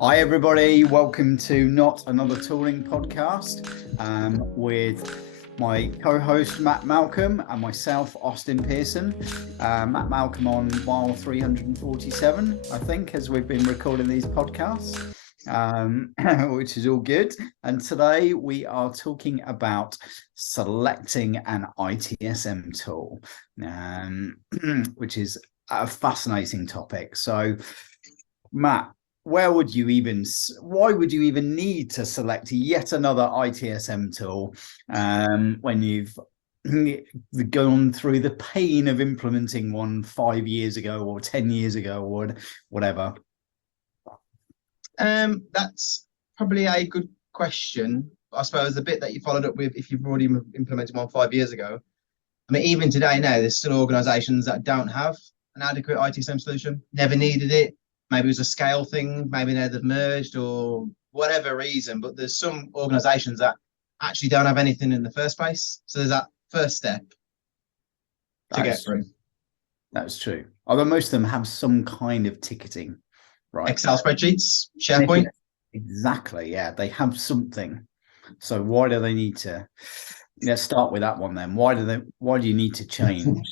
Hi everybody, welcome to Not Another Tooling podcast with my co-host Matt Malcolm and myself, Austin Pearson. Matt Malcolm on mile 347, I think, as we've been recording these podcasts, which is all good. And today we are talking about selecting an ITSM tool, which is a fascinating topic. So, Matt, why would you even need to select yet another ITSM tool when you've gone through the pain of implementing one 5 years ago or 10 years ago or whatever? That's probably a good question. I suppose the bit that you followed up with, if you've already implemented one 5 years ago, I mean, even today now, there's still organizations that don't have an adequate ITSM solution, never needed it. Maybe it was a scale thing, maybe now they've merged or whatever reason, but there's some organizations that actually don't have anything in the first place. So there's that first step to get through. That's true. Although most of them have some kind of ticketing, right? Excel spreadsheets, SharePoint. Exactly, yeah, they have something. So why do they need to? Let's start with that one then. Why do you need to change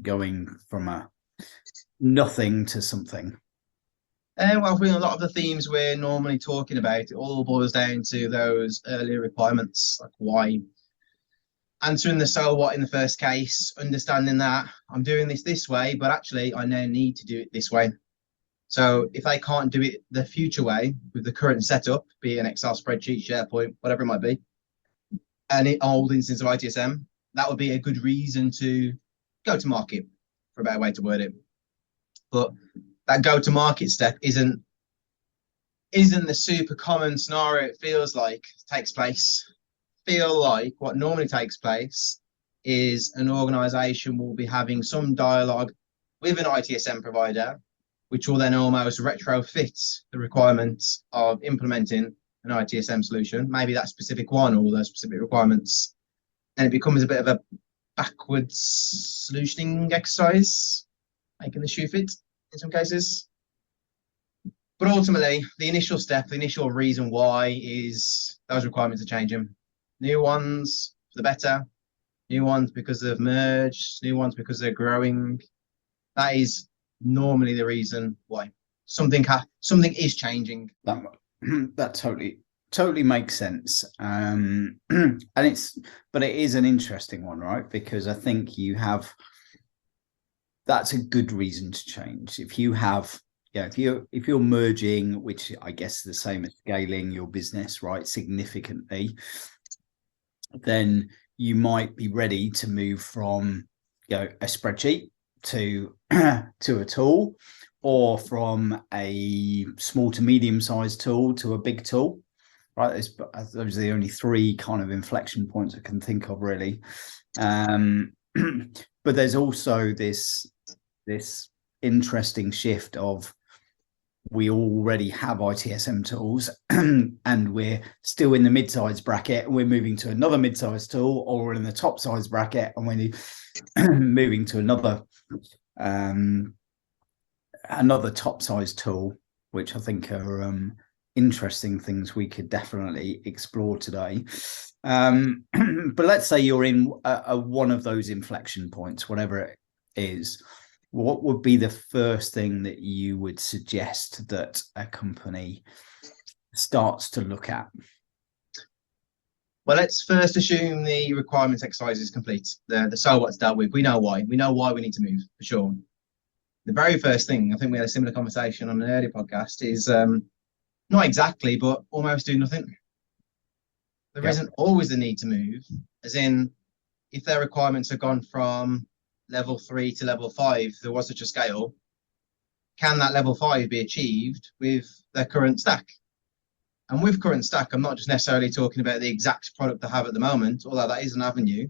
going from a nothing to something? Well, I think a lot of the themes we're normally talking about, it all boils down to those earlier requirements, like why, answering the so what in the first case, understanding that I'm doing this way, but actually I now need to do it this way. So if they can't do it the future way with the current setup, be it an Excel spreadsheet, SharePoint, whatever it might be, an old instance of ITSM, that would be a good reason to go to market, for a better way to word it. But that go to market step isn't the super common scenario it feels like takes place. Feel like what normally takes place is an organization will be having some dialogue with an ITSM provider, which will then almost retrofit the requirements of implementing an ITSM solution, maybe that specific one or those specific requirements. And it becomes a bit of a backwards solutioning exercise, making the shoe fit in some cases. But ultimately, the initial step, the initial reason why is those requirements are changing. New ones for the better, new ones because they've merged, new ones because they're growing. That is normally the reason why something is changing. That totally makes sense. And but it is an interesting one, right? Because I think that's a good reason to change. If you have, if you're merging, which I guess is the same as scaling your business, right, significantly, then you might be ready to move from a spreadsheet to to a tool, or from a small to medium sized tool to a big tool, right? Those are the only three kind of inflection points I can think of, really. But there's also this interesting shift of, we already have ITSM tools and we're still in the mid-size bracket, and we're moving to another mid-size tool, or we're in the top size bracket and we're moving to another top size tool, which I think are interesting things we could definitely explore today. But let's say you're in one of those inflection points, whatever it is. What would be the first thing that you would suggest that a company starts to look at? Well, let's first assume the requirements exercise is complete. The so what's dealt with. We know why. We know why we need to move, for sure. The very first thing, I think we had a similar conversation on an earlier podcast, is not exactly, but almost do nothing. There isn't always the need to move, as in, if their requirements have gone from level 3 to level 5, there was such a scale, can that level 5 be achieved with their current stack? And with current stack, I'm not just necessarily talking about the exact product they have at the moment, although that is an avenue.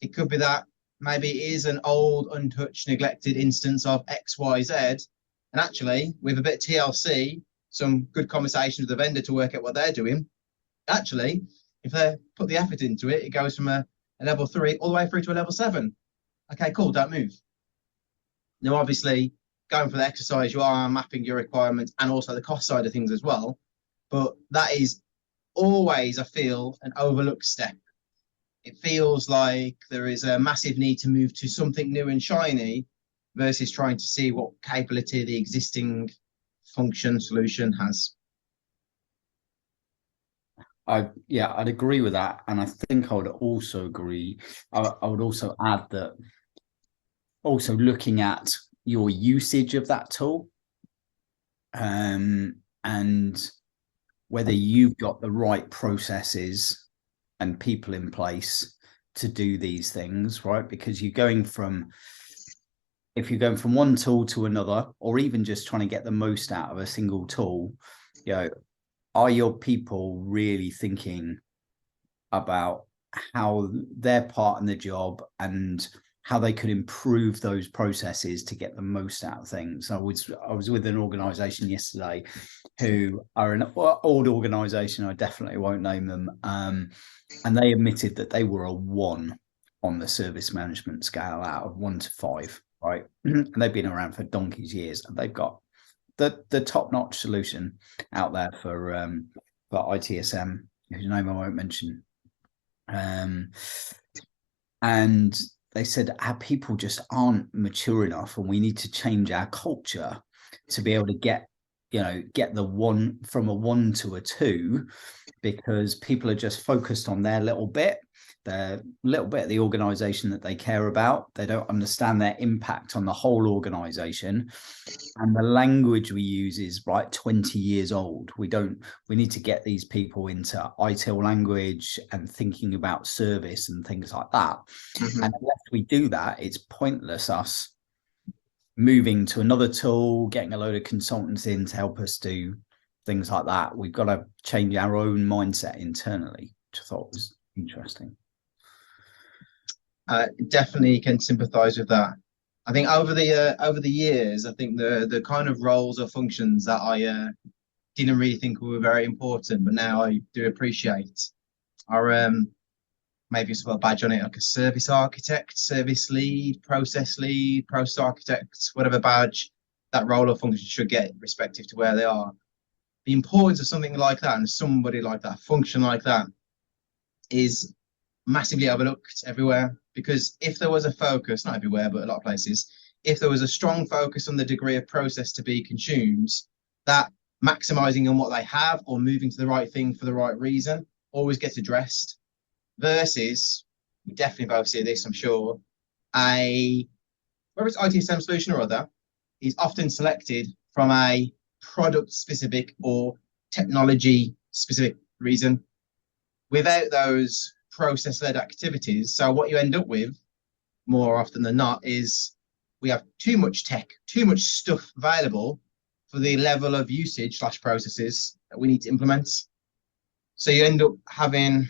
It could be that maybe it is an old, untouched, neglected instance of X, Y, Z. And actually, with a bit of TLC, some good conversation with the vendor to work out what they're doing, actually, if they put the effort into it, it goes from a level 3 all the way through to a level 7. Okay, cool, don't move. Now, obviously, going for the exercise, you are mapping your requirements and also the cost side of things as well. But that is always, I feel, an overlooked step. It feels like there is a massive need to move to something new and shiny versus trying to see what capability the existing function solution has. I'd agree with that, and I think I would also agree. I would also add that also looking at your usage of that tool, and whether you've got the right processes and people in place to do these things, right? Because if you're going from one tool to another, or even just trying to get the most out of a single tool, are your people really thinking about how their part in the job and how they could improve those processes to get the most out of things? I was with an organization yesterday who are an old organization. I definitely won't name them. And they admitted that they were a 1 on the service management scale out of 1 to 5, right? And they've been around for donkey's years, and they've got the top-notch solution out there for ITSM, whose name I won't mention. And they said our people just aren't mature enough, and we need to change our culture to be able to get the 1 from a 1 to a 2, because people are just focused on their little bit of the organization that they care about. They don't understand their impact on the whole organization. And the language we use is 20 years old. We need to get these people into ITIL language and thinking about service and things like that. Mm-hmm. And unless we do that, it's pointless us moving to another tool, getting a load of consultants in to help us do things like that. We've got to change our own mindset internally, which I thought was interesting. Definitely can sympathize with that. I think over the years, I think the kind of roles or functions that I didn't really think were very important, but now I do appreciate, are maybe it's got a badge on it, like a service architect, service lead, process architect, whatever badge that role or function should get, respective to where they are. The importance of something like that and somebody like that, function like that, is massively overlooked everywhere. Because if there was a focus, not everywhere, but a lot of places, if there was a strong focus on the degree of process to be consumed, that maximizing on what they have or moving to the right thing for the right reason always gets addressed. Versus, we definitely both see this, I'm sure, whether it's ITSM solution or other, is often selected from a product specific or technology specific reason without those process-led activities. So what you end up with more often than not is we have too much tech, too much stuff available for the level of usage / processes that we need to implement. So you end up having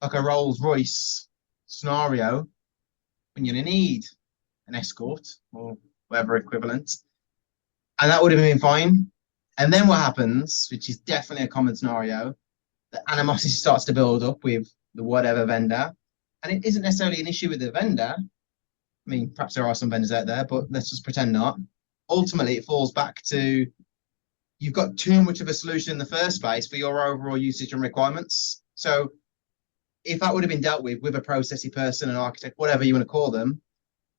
like a Rolls-Royce scenario when you're going to need an escort or whatever equivalent. And that would have been fine. And then what happens, which is definitely a common scenario, the animosity starts to build up with the whatever vendor. And it isn't necessarily an issue with the vendor. I mean, perhaps there are some vendors out there, but let's just pretend not. Ultimately, it falls back to you've got too much of a solution in the first place for your overall usage and requirements. So if that would have been dealt with a processy person, an architect, whatever you want to call them,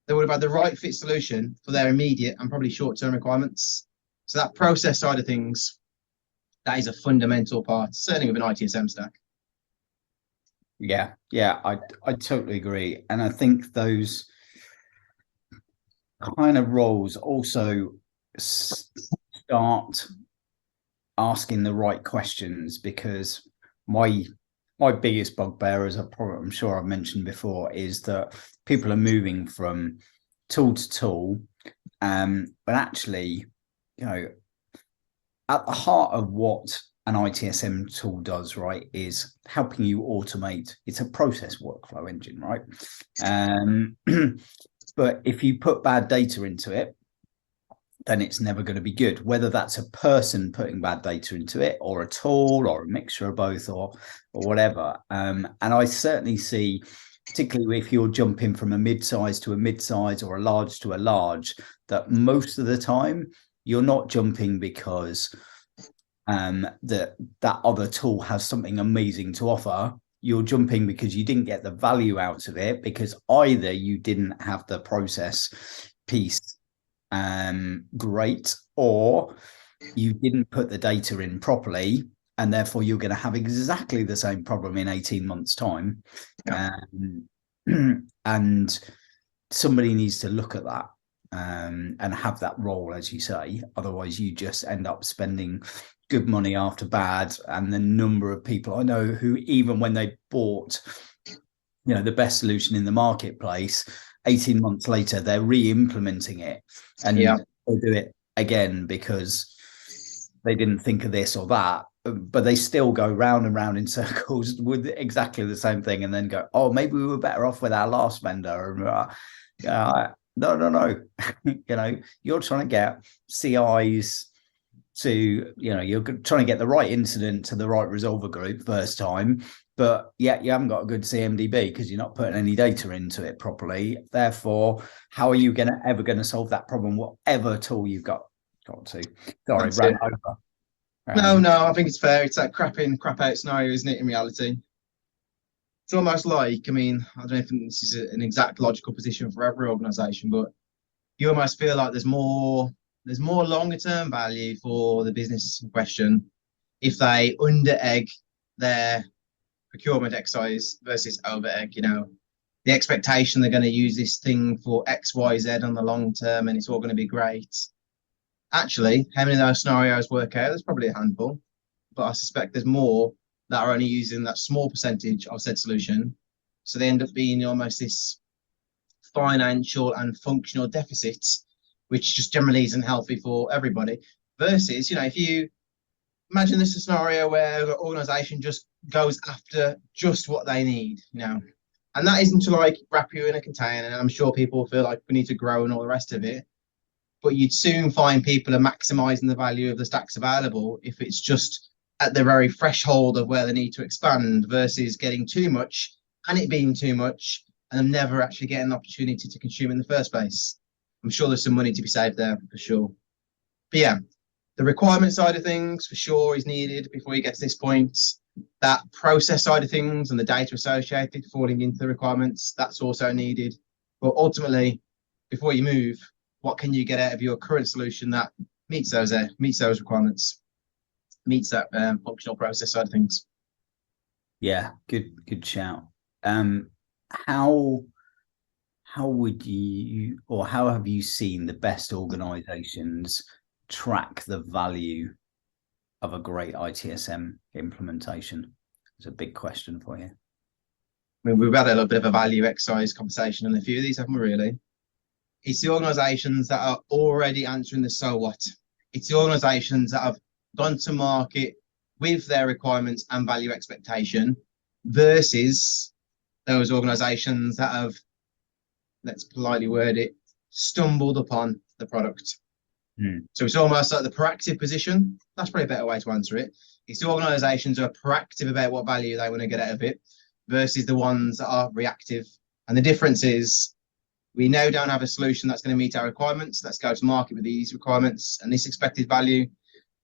they would have had the right fit solution for their immediate and probably short-term requirements. So that process side of things, that is a fundamental part, certainly with an ITSM stack. Yeah, I totally agree. And I think those kind of roles also start asking the right questions, because my biggest bugbear, as I'm sure I've mentioned before, is that people are moving from tool to tool, but actually, at the heart of what an ITSM tool does, right, is helping you automate. It's a process workflow engine, right? But if you put bad data into it, then it's never going to be good, whether that's a person putting bad data into it or a tool or a mixture of both or whatever. And I certainly see, particularly if you're jumping from a mid-size to a mid-size or a large to a large, that most of the time you're not jumping because that other tool has something amazing to offer. You're jumping because you didn't get the value out of it, because either you didn't have the process piece great, or you didn't put the data in properly, and therefore you're going to have exactly the same problem in 18 months time. And somebody needs to look at that and have that role, as you say. Otherwise you just end up spending good money after bad. And the number of people I know who, even when they bought, you know, the best solution in the marketplace, 18 months later they're re-implementing it, and they'll do it again because they didn't think of this or that, but they still go round and round in circles with exactly the same thing, and then go, oh, maybe we were better off with our last vendor. No. You know, you're trying to get CIs to, you know, you're trying to get the right incident to the right resolver group first time, but yet you haven't got a good CMDB because you're not putting any data into it properly. Therefore, how are you ever going to solve that problem, whatever tool you've got to? Sorry, ran over. No, I think it's fair. It's that crap in, crap out scenario, isn't it, in reality? It's almost like, I mean, I don't think this is an exact logical position for every organization, but you almost feel like there's more longer term value for the business in question if they under egg their procurement exercise versus over egg. You know, the expectation they're going to use this thing for X, Y, Z on the long term and it's all going to be great. Actually, how many of those scenarios work out? There's probably a handful, but I suspect there's more that are only using that small percentage of said solution. So they end up being almost this financial and functional deficit, which just generally isn't healthy for everybody. Versus, you know, if you imagine this a scenario where the organization just goes after just what they need, you know, and that isn't to like wrap you in a container. And I'm sure people feel like we need to grow and all the rest of it. But you'd soon find people are maximizing the value of the stacks available if it's just at the very threshold of where they need to expand, versus getting too much and it being too much and them never actually getting an opportunity to consume in the first place. I'm sure there's some money to be saved there for sure. But yeah, the requirement side of things for sure is needed before you get to this point. That process side of things and the data associated falling into the requirements, that's also needed. But ultimately, before you move, what can you get out of your current solution that meets those requirements, meets that functional process side of things? Yeah, good shout. How would you, or how have you seen the best organizations track the value of a great ITSM implementation? It's a big question for you. I mean, we've had a little bit of a value exercise conversation on a few of these, haven't we, really? It's the organizations that are already answering the so what. It's the organizations that have gone to market with their requirements and value expectation versus those organizations that have, let's politely word it, stumbled upon the product. So it's almost like the proactive position. That's probably a better way to answer it. It's the organizations who are proactive about what value they want to get out of it versus the ones that are reactive. And the difference is, we now don't have a solution that's going to meet our requirements. Let's go to market with these requirements and this expected value,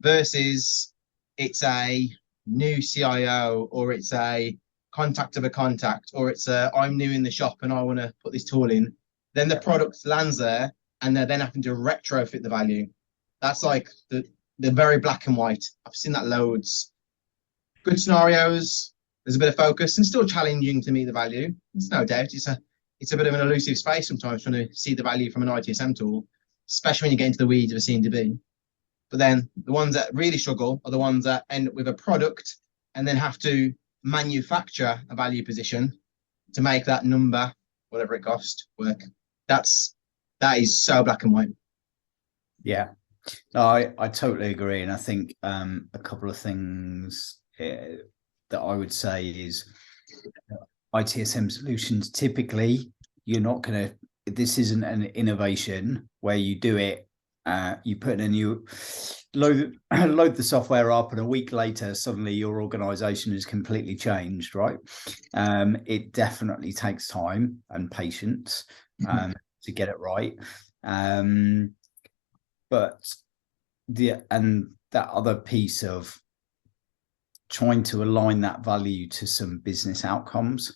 versus it's a new CIO, or it's a contact of a contact, or it's a I'm new in the shop and I want to put this tool in. Then the product lands there and they're then having to retrofit the value. That's like the very black and white. I've seen that loads. Good scenarios, there's a bit of focus and still challenging to meet the value. There's no doubt. It's a bit of an elusive space sometimes trying to see the value from an ITSM tool, especially when you get into the weeds of a CMDB. But then the ones that really struggle are the ones that end up with a product and then have to manufacture a value position to make that number, whatever it costs, work. That is so black and white. Yeah, I totally agree. And I think a couple of things that I would say is ITSM solutions, typically you're not going to, this isn't an innovation where you do it, you put in a new, load the software up, and a week later suddenly your organization is completely changed, right? It definitely takes time and patience to get it right. But that other piece of trying to align that value to some business outcomes.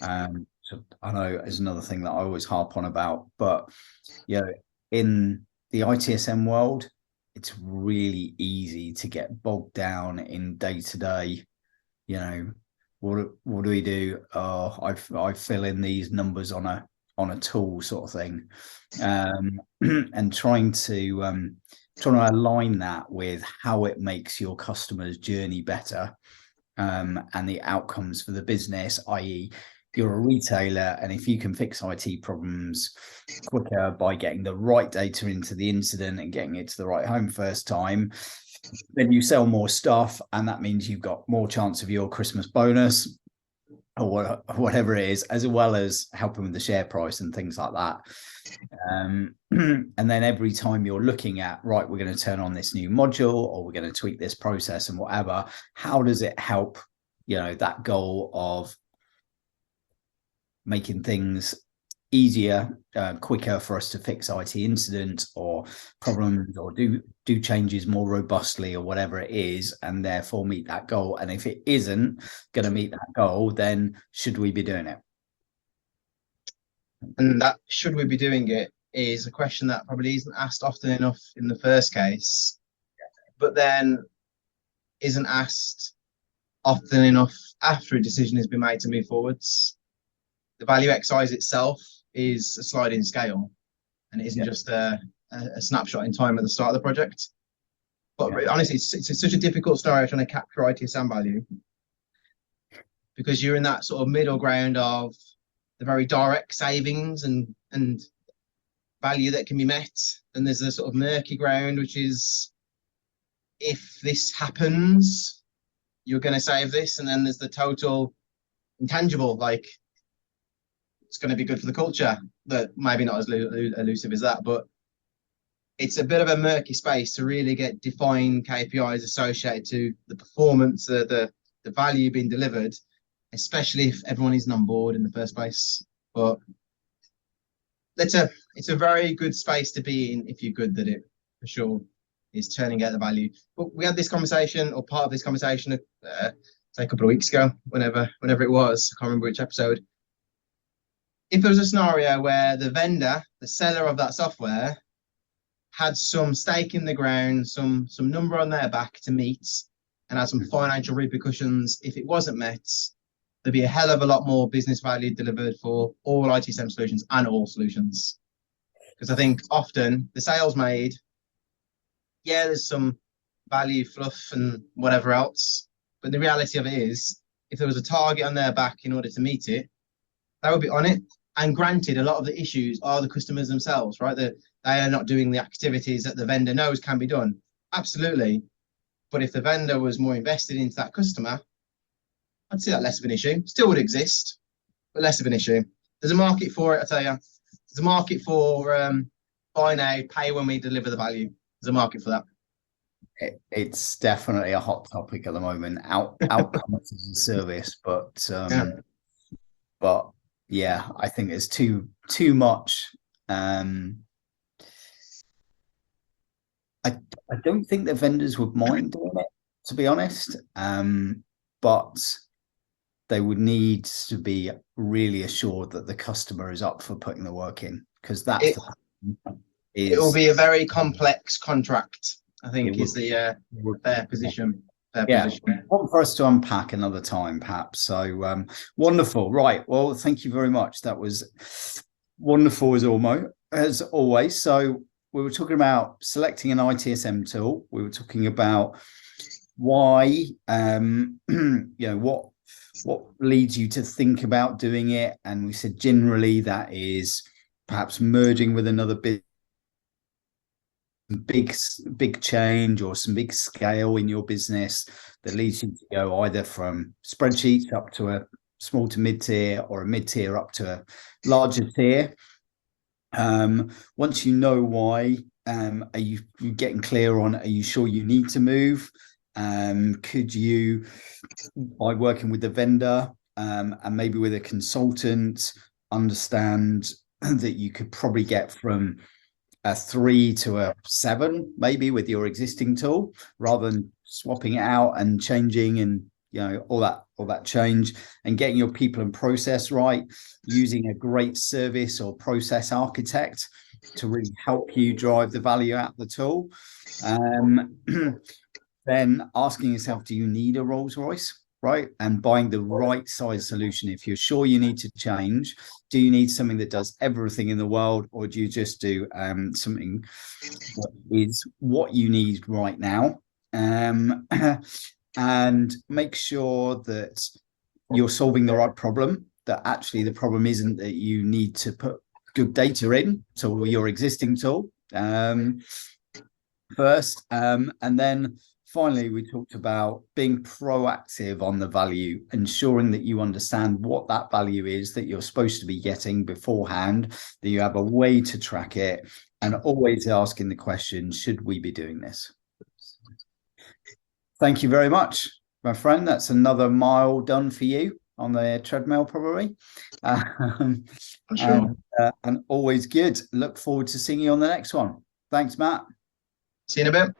So I know is another thing that I always harp on about, but in the ITSM world, it's really easy to get bogged down in day-to-day, what do we do? Oh, I fill in these numbers on a tool sort of thing. And trying to align that with how it makes your customer's journey better, and the outcomes for the business, i.e. you're a retailer, and if you can fix IT problems quicker by getting the right data into the incident and getting it to the right home first time, then you sell more stuff, and that means you've got more chance of your Christmas bonus or whatever it is, as well as helping with the share price and things like that. And then every time you're looking at, right, we're going to turn on this new module, or we're going to tweak this process and whatever, how does it help, that goal of making things easier, quicker for us to fix IT incidents or problems, or do changes more robustly, or whatever it is, and therefore meet that goal. And if it isn't going to meet that goal, then should we be doing it? And that should we be doing it is a question that probably isn't asked often enough in the first case, but then isn't asked often enough after a decision has been made to move forwards. The value exercise itself is a sliding scale, and it isn't just a snapshot in time at the start of the project. But honestly, it's such a difficult scenario trying to capture ITSM value, because you're in that sort of middle ground of the very direct savings and value that can be met, and there's a sort of murky ground, which is, if this happens, you're going to save this, and then there's the total intangible, like it's going to be good for the culture, that maybe not as elusive as that, but it's a bit of a murky space to really get defined KPIs associated to the performance, the value being delivered, especially if everyone isn't on board in the first place. But it's a very good space to be in if you're good at it, for sure, is turning out the value. But we had this conversation, or part of this conversation, say a couple of weeks ago, whenever it was, I can't remember which episode. If there was a scenario where the vendor, the seller of that software, had some stake in the ground, some number on their back to meet, and had some financial repercussions if it wasn't met, there'd be a hell of a lot more business value delivered for all ITSM solutions and all solutions. Because I think often the sales made, there's some value fluff and whatever else, but the reality of it is, if there was a target on their back in order to meet it, they would be on it. And granted, a lot of the issues are the customers themselves, right? They are not doing the activities that the vendor knows can be done. Absolutely. But if the vendor was more invested into that customer, I'd see that less of an issue. Still would exist, but less of an issue. There's a market for it, I tell you. There's a market for buy now, pay when we deliver the value. There's a market for that. It's definitely a hot topic at the moment. Outcomes as a service, but I think there's too much. I don't think the vendors would mind doing it, to be honest, but they would need to be really assured that the customer is up for putting the work in, because it will be a very complex contract, I think, is the fair position. One for us to unpack another time, perhaps. So wonderful. Right. Well, thank you very much. That was wonderful as always. So we were talking about selecting an ITSM tool. We were talking about why, what leads you to think about doing it. And we said generally that is perhaps merging with another big change or some big scale in your business that leads you to go either from spreadsheets up to a small to mid tier, or a mid tier up to a larger tier. Once you know why, are you getting clear on, are you sure you need to move? Could you, by working with the vendor and maybe with a consultant, understand that you could probably get from a 3 to a 7 maybe with your existing tool, rather than swapping it out and changing and all that change, and getting your people and process right, using a great service or process architect to really help you drive the value out of the tool. Then asking yourself, do you need a Rolls Royce? Right, and buying the right size solution. If you're sure you need to change, do you need something that does everything in the world, or do you just do something that is what you need right now? And make sure that you're solving the right problem, that actually the problem isn't that you need to put good data in to your existing tool first, and then finally, we talked about being proactive on the value, ensuring that you understand what that value is that you're supposed to be getting beforehand, that you have a way to track it, and always asking the question, should we be doing this? Thank you very much, my friend. That's another mile done for you on the treadmill, probably. Sure. And always good. Look forward to seeing you on the next one. Thanks, Matt. See you in a bit.